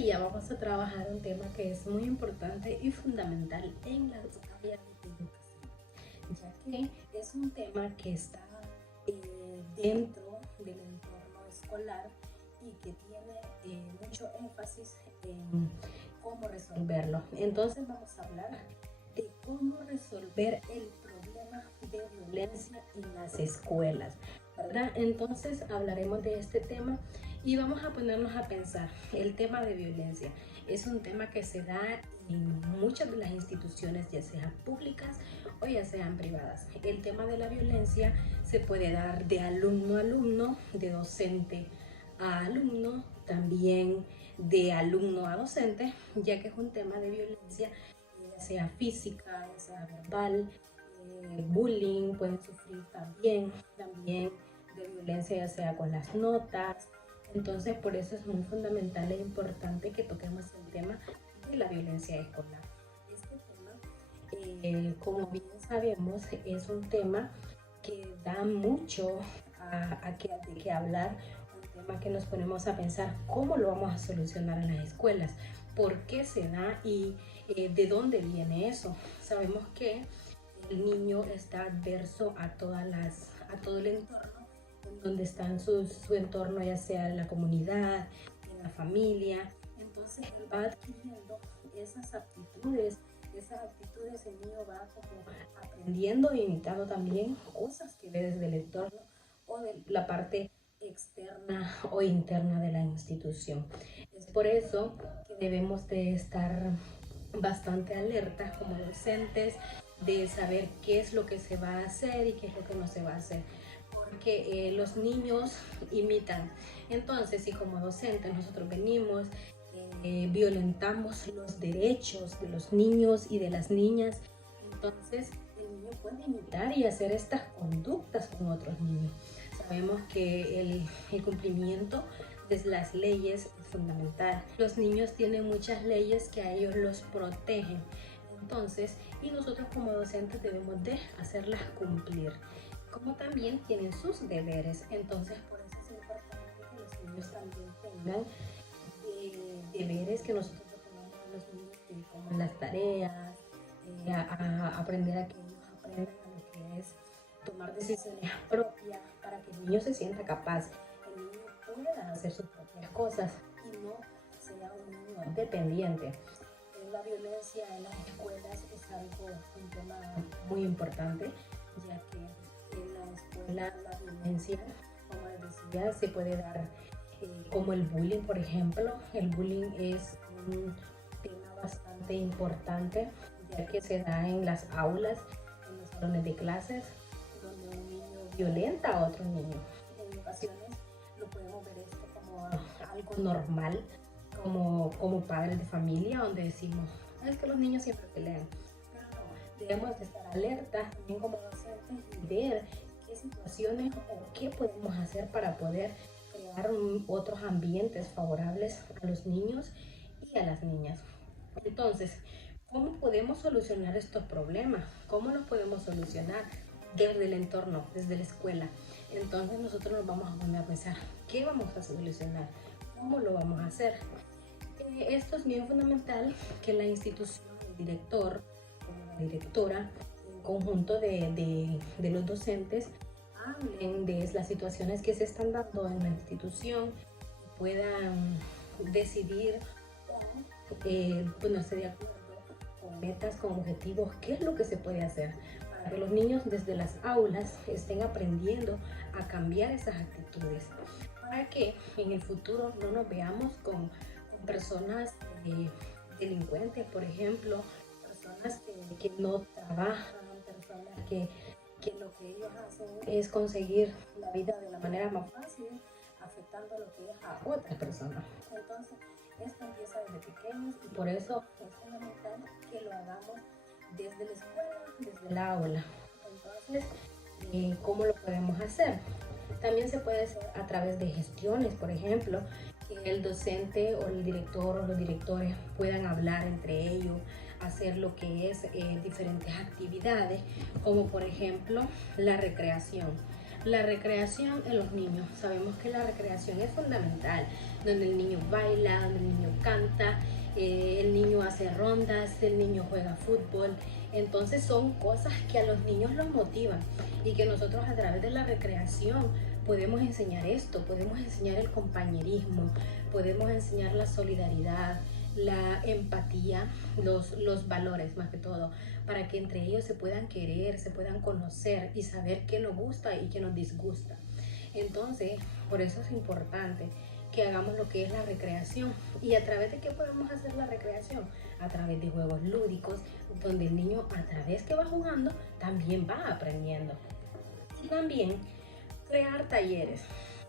día vamos a trabajar un tema que es muy importante y fundamental en las áreas de educación, ya que es un tema que está dentro del entorno escolar y que tiene mucho énfasis en cómo resolverlo. Entonces vamos a hablar de cómo resolver el problema de violencia en las escuelas, ¿verdad? Entonces hablaremos de este tema y vamos a ponernos a pensar. El tema de violencia es un tema que se da en muchas de las instituciones, ya sean públicas o ya sean privadas. El tema de la violencia se puede dar de alumno a alumno, de docente a alumno, también de alumno a docente, ya que es un tema de violencia, ya sea física, ya sea verbal, bullying pueden sufrir también de violencia, ya sea con las notas. Entonces, por eso es muy fundamental e importante que toquemos el tema de la violencia escolar. Este tema, como bien sabemos, es un tema que da mucho de qué hablar, un tema que nos ponemos a pensar cómo lo vamos a solucionar en las escuelas, por qué se da y de dónde viene eso. Sabemos que el niño está adverso a todo el entorno, en donde está en su entorno, ya sea en la comunidad, en la familia. Entonces él va adquiriendo esas aptitudes, el niño va como aprendiendo e imitando también cosas que ve desde el entorno o de la parte externa o interna de la institución. Es por eso que debemos de estar bastante alertas como docentes, de saber qué es lo que se va a hacer y qué es lo que no se va a hacer, porque los niños imitan. Entonces, si como docentes nosotros venimos, violentamos los derechos de los niños y de las niñas, entonces el niño puede imitar y hacer estas conductas con otros niños. Sabemos que el cumplimiento de las leyes es fundamental. Los niños tienen muchas leyes que a ellos los protegen. Entonces, y nosotros como docentes debemos de hacerlas cumplir, como también tienen sus deberes. Entonces, por eso es importante que los niños también tengan deberes que nosotros tenemos a los niños, como las tareas, a aprender a que ellos aprendan a lo que es tomar decisiones propias para que el niño se sienta capaz, el niño pueda hacer sus propias cosas y no sea un niño dependiente. La violencia en las escuelas es un tema muy importante, ya que en la escuela la violencia, como les decía, se puede dar como el bullying, por ejemplo. El bullying es un tema bastante importante, ya que se da en las aulas, en los salones de clases, donde un niño violenta a otro niño. En ocasiones lo podemos ver esto como algo normal, como padres de familia, donde decimos, es que los niños siempre pelean. Pero no, debemos de estar alertas también como docentes y ver qué situaciones o qué podemos hacer para poder crear otros ambientes favorables a los niños y a las niñas. Entonces, ¿cómo podemos solucionar estos problemas? ¿Cómo los podemos solucionar? Desde el entorno, desde la escuela. Entonces nosotros nos vamos a poner a pensar, ¿qué vamos a solucionar? ¿Cómo lo vamos a hacer? Esto es bien fundamental que la institución, el director o la directora, en conjunto de los docentes, hablen de las situaciones que se están dando en la institución, puedan decidir o ponerse de acuerdo con metas, con objetivos, qué es lo que se puede hacer para que los niños desde las aulas estén aprendiendo a cambiar esas actitudes, para que en el futuro no nos veamos con personas delincuentes, por ejemplo, personas que no trabajan, personas que lo que ellos hacen es conseguir la vida de la manera más fácil, afectando lo que es a otras personas. Entonces, esto empieza desde pequeños y por eso es fundamental que lo hagamos desde la escuela, desde el aula. Entonces, ¿cómo lo podemos hacer? También se puede hacer a través de gestiones, por ejemplo, que el docente o el director o los directores puedan hablar entre ellos, hacer lo que es diferentes actividades, como por ejemplo la recreación. La recreación en los niños, sabemos que la recreación es fundamental, donde el niño baila, donde el niño canta, el niño hace rondas, el niño juega fútbol. Entonces son cosas que a los niños los motivan y que nosotros a través de la recreación podemos enseñar esto, podemos enseñar el compañerismo, podemos enseñar la solidaridad, la empatía, los valores más que todo, para que entre ellos se puedan querer, se puedan conocer y saber qué nos gusta y qué nos disgusta. Entonces, por eso es importante que hagamos lo que es la recreación. ¿Y a través de qué podemos hacer la recreación? A través de juegos lúdicos, donde el niño a través que va jugando también va aprendiendo. Y también crear talleres.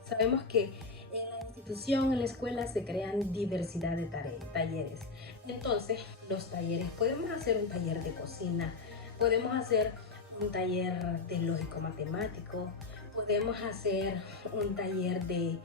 Sabemos que en la institución, en la escuela, se crean diversidad de talleres. Entonces, los talleres, podemos hacer un taller de cocina, podemos hacer un taller de lógico-matemático, podemos hacer un taller de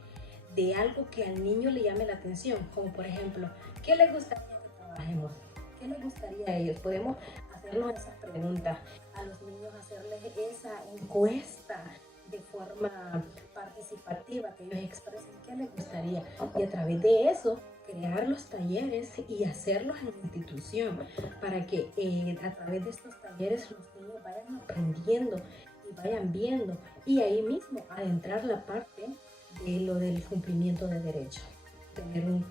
algo que al niño le llame la atención, como por ejemplo, ¿qué les gustaría que trabajemos? ¿Qué les gustaría a ellos? Podemos hacernos esas preguntas a los niños, hacerles esa encuesta de forma participativa, que ellos expresen qué les gustaría, y a través de eso crear los talleres y hacerlos en la institución para que a través de estos talleres los niños vayan aprendiendo y vayan viendo, y ahí mismo adentrar la parte de lo del cumplimiento de derechos, tener un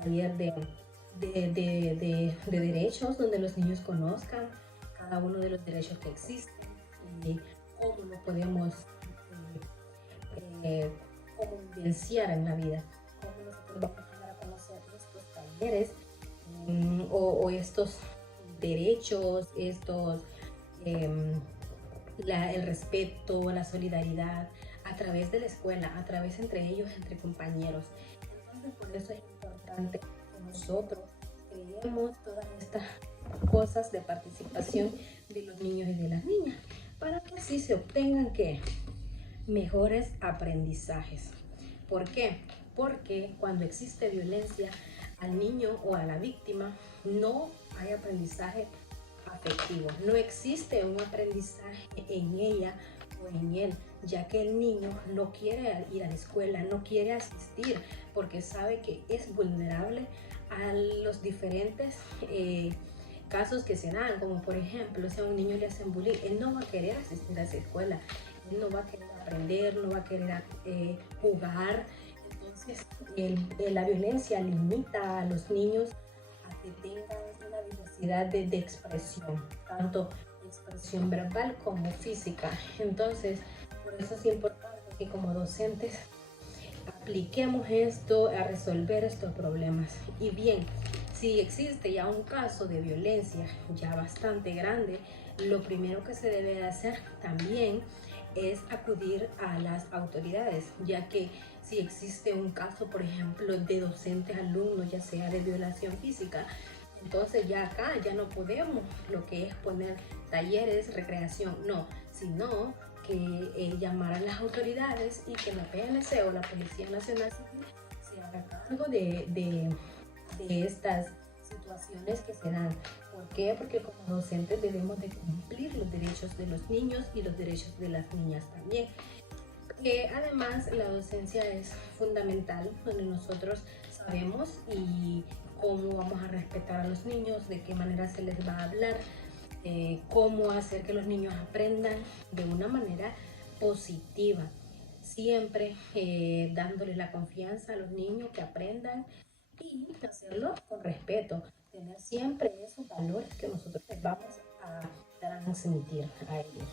taller de derechos donde los niños conozcan cada uno de los derechos que existen y cómo lo podemos cómo vivenciar en la vida, cómo nosotros vamos a llegar a conocer estos talleres o estos derechos, el respeto, la solidaridad a través de la escuela, a través entre ellos, entre compañeros. Entonces, por eso es importante que nosotros creemos todas estas cosas de participación de los niños y de las niñas, para que así se obtengan mejores aprendizajes. ¿Por qué? Porque cuando existe violencia al niño o a la víctima, no hay aprendizaje afectivo, no existe un aprendizaje en ella o en él, ya que el niño no quiere ir a la escuela, no quiere asistir, porque sabe que es vulnerable a los diferentes casos que se dan, como por ejemplo, si a un niño le hacen bullying, él no va a querer asistir a esa escuela, él no va a querer aprender, no va a querer jugar. Entonces, la violencia limita a los niños a que tengan una diversidad de expresión, tanto expresión verbal como física. Entonces, por eso es importante que como docentes apliquemos esto a resolver estos problemas. Y bien, si existe ya un caso de violencia ya bastante grande, lo primero que se debe hacer también es acudir a las autoridades, ya que si existe un caso, por ejemplo, de docentes alumnos, ya sea de violación física, entonces ya acá ya no podemos lo que es poner talleres, recreación, no, sino que llamar a las autoridades y que la PNC o la Policía Nacional Civil se haga cargo de estas situaciones que se dan. ¿Por qué? Porque como docentes debemos de cumplir los derechos de los niños y los derechos de las niñas también. Además, la docencia es fundamental, donde nosotros sabemos y cómo vamos a respetar a los niños, de qué manera se les va a hablar, cómo hacer que los niños aprendan de una manera positiva, siempre dándole la confianza a los niños que aprendan y hacerlo con respeto, tener siempre esos valores que nosotros les vamos a transmitir a ellos.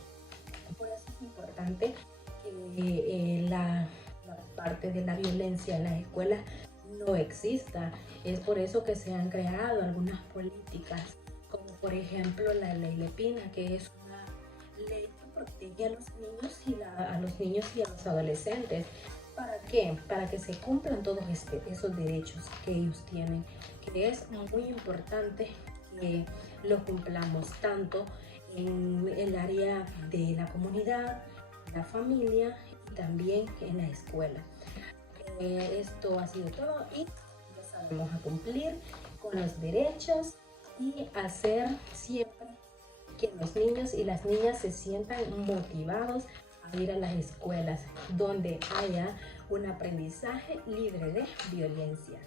Por eso es importante que la parte de la violencia en las escuelas no exista. Es por eso que se han creado algunas políticas, como por ejemplo la ley Lepina, que es una ley que protege a los niños y a los adolescentes. ¿Para qué? Para que se cumplan todos esos derechos que ellos tienen, que es muy importante que los cumplamos tanto en el área de la comunidad, la familia y también en la escuela. Esto ha sido todo y ya sabemos a cumplir con los derechos y hacer siempre que los niños y las niñas se sientan motivados a ir a las escuelas donde haya un aprendizaje libre de violencia.